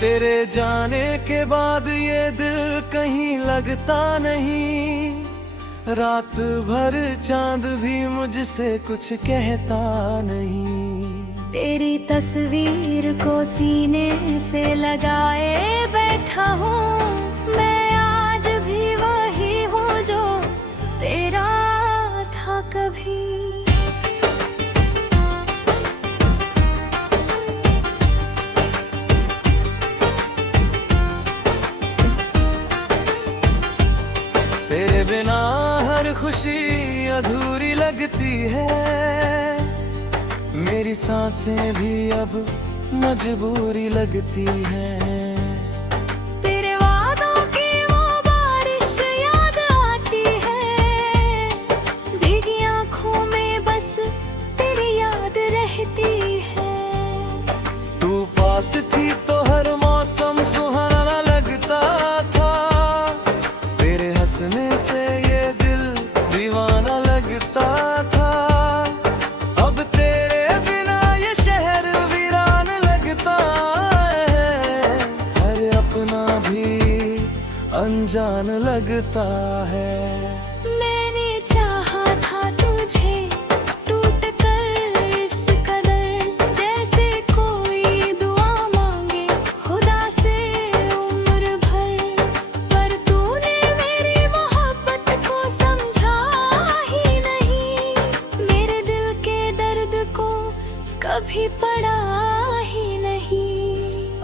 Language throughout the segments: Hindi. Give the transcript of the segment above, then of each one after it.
तेरे जाने के बाद ये दिल कहीं लगता नहीं। रात भर चांद भी मुझसे कुछ कहता नहीं। तेरी तस्वीर को सीने से लगाए बैठा हूँ। मैं आज भी वही हूँ जो तेरा था कभी। तेरे बिना हर खुशी अधूरी लगती है। मेरी सांसें भी अब मजबूरी लगती है। तेरे वादों की वो बारिश याद आती है। भीगी आँखों में बस तेरी याद रहती है। तू पास थी तो हर मौसम सुहाना लगता था। तेरे हंसने से ये दिल दीवाना लगता था। अब तेरे बिना ये शहर वीरान लगता है। हर अपना भी अनजान लगता है। मैंने चाहा था तुझे टूट कर इस कदर, जैसे कोई दुआ मांगे खुदा से उम्र भर। पर तूने मेरी मोहब्बत को समझा ही नहीं। मेरे दिल के दर्द को कभी पड़ा ही नहीं।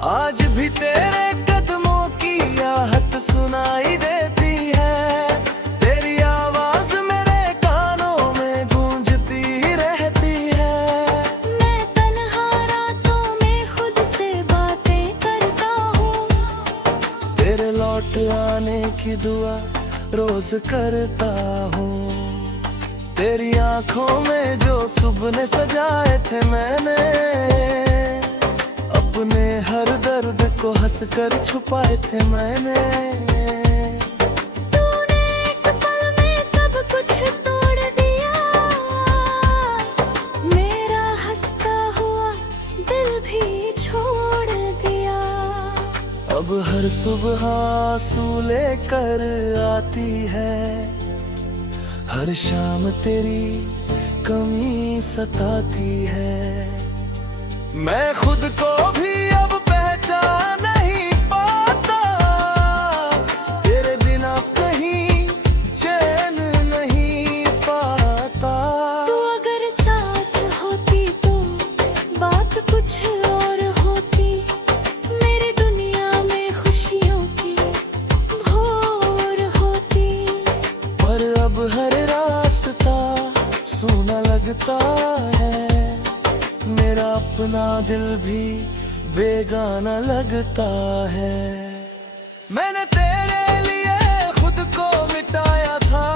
आज भी तेरे कदमों की आहट सुनाई देती है। तेरी आवाज मेरे कानों में गूंजती ही रहती है। मैं तन्हा रातों में खुद से बातें करता हूँ। तेरे लौट आने की दुआ रोज करता हूँ। तेरी आंखों में जो सुपने सजाए थे मैंने, अपने हर दर्द को हंसकर छुपाए थे मैंने। तूने एक पल में सब कुछ तोड़ दिया। मेरा हंसता हुआ दिल भी छोड़ दिया। अब हर सुबह आंसू लेकर आती है। हर शाम तेरी कमी सताती है। मैं खुद को भी अब पहचान नहीं पाता। तेरे बिना कहीं चैन नहीं पाता। तू अगर साथ होती तो बात कुछ और होती। मेरी दुनिया में खुशियों की भोर होती। पर अब हर रास्ता सूना लगता है। मेरा अपना दिल भी बेगाना लगता है। मैंने तेरे लिए खुद को मिटाया था।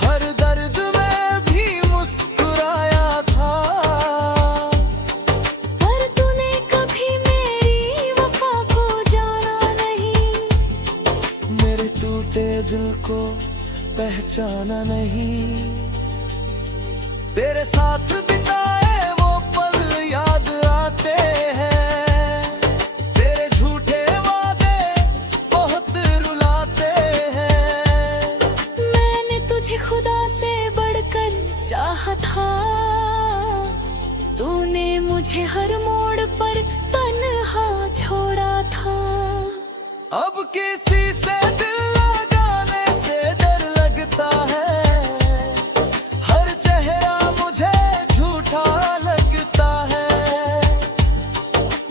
हर दर्द में भी मुस्कुराया था। पर तूने कभी मेरी वफा को जाना नहीं। मेरे टूटे दिल को पहचाना नहीं। तेरे साथ बिताए वो पल याद आते हैं। तेरे झूठे वादे बहुत रुलाते हैं। मैंने तुझे खुदा से बढ़कर चाहा था। तूने मुझे हर मोड़ पर तन्हा छोड़ा था। अब किसी से दिल लगाने से डर लगता है। हर चेहरा मुझे झूठा लगता है।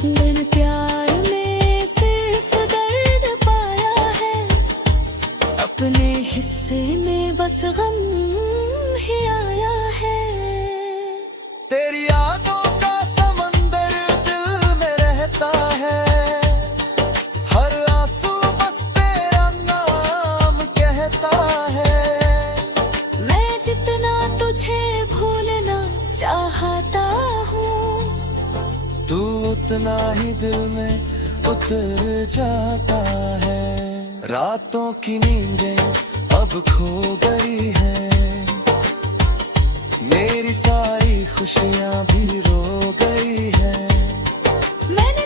बिन प्यार में सिर्फ दर्द पाया है। अपने हिस्से में बस गम ही आया है। तेरी यादों का समंदर दिल में रहता है। हर आंसू बस तेरा नाम कहता है। मैं जितना तुझे भूलना चाहता हूँ, तू उतना ही दिल में उतर जाता है। रातों की नींदें अब खो गई है। मेरी सारी खुशियाँ भी रो गई है। मैंने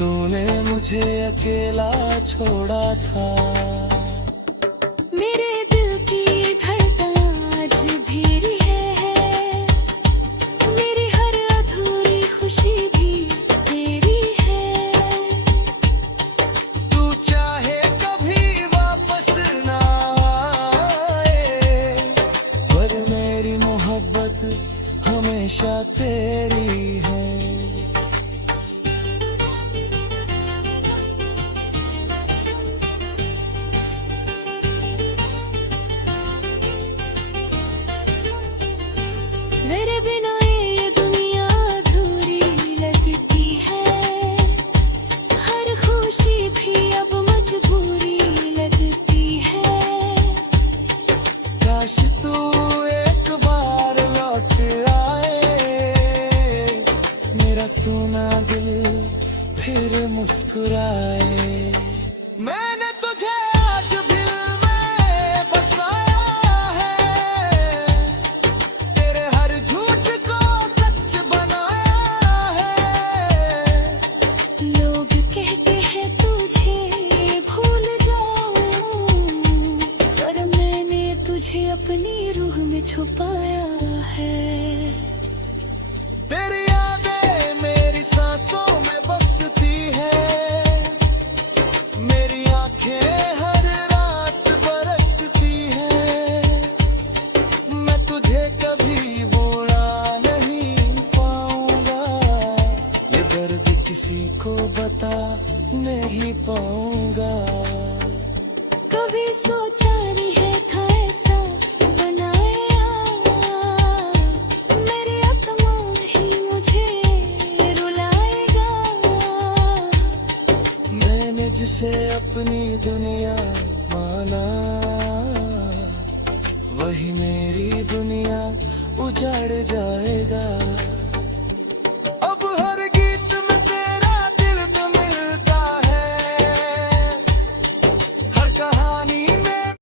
तूने मुझे अकेला छोड़ा था। मेरे दिल की धड़कन आज भी है, मेरी हर अधूरी खुशी भी तेरी है। तू चाहे कभी वापस ना आए, पर मेरी मोहब्बत हमेशा तेरी है। मेरे बिना ये दुनिया अधूरी लगती है, हर खुशी भी अब मजबूरी लगती है। काश तू एक बार लौट आए, मेरा सूना दिल फिर मुस्कुराए। मैंने तुझे आज दिल में बसाया है, तेरे हर झूठ को सच बनाया है। लोग कहते हैं तुझे भूल जाऊं, पर मैंने तुझे अपनी रूह में छुपाया है। तेरी यादें मेरी सांसों में बसती है, मेरी आंखें हर रात बरसती है। मैं तुझे कभी भूला नहीं पाऊंगा, ये दर्द किसी को बता नहीं पाऊंगा। कभी सोचा नहीं है था ऐसा बनाया, मेरे आत्मा ही मुझे रुलाएगा। मैंने जिसे अपनी दुनिया माना, वही मेरी दुनिया उजाड़ जाएगा।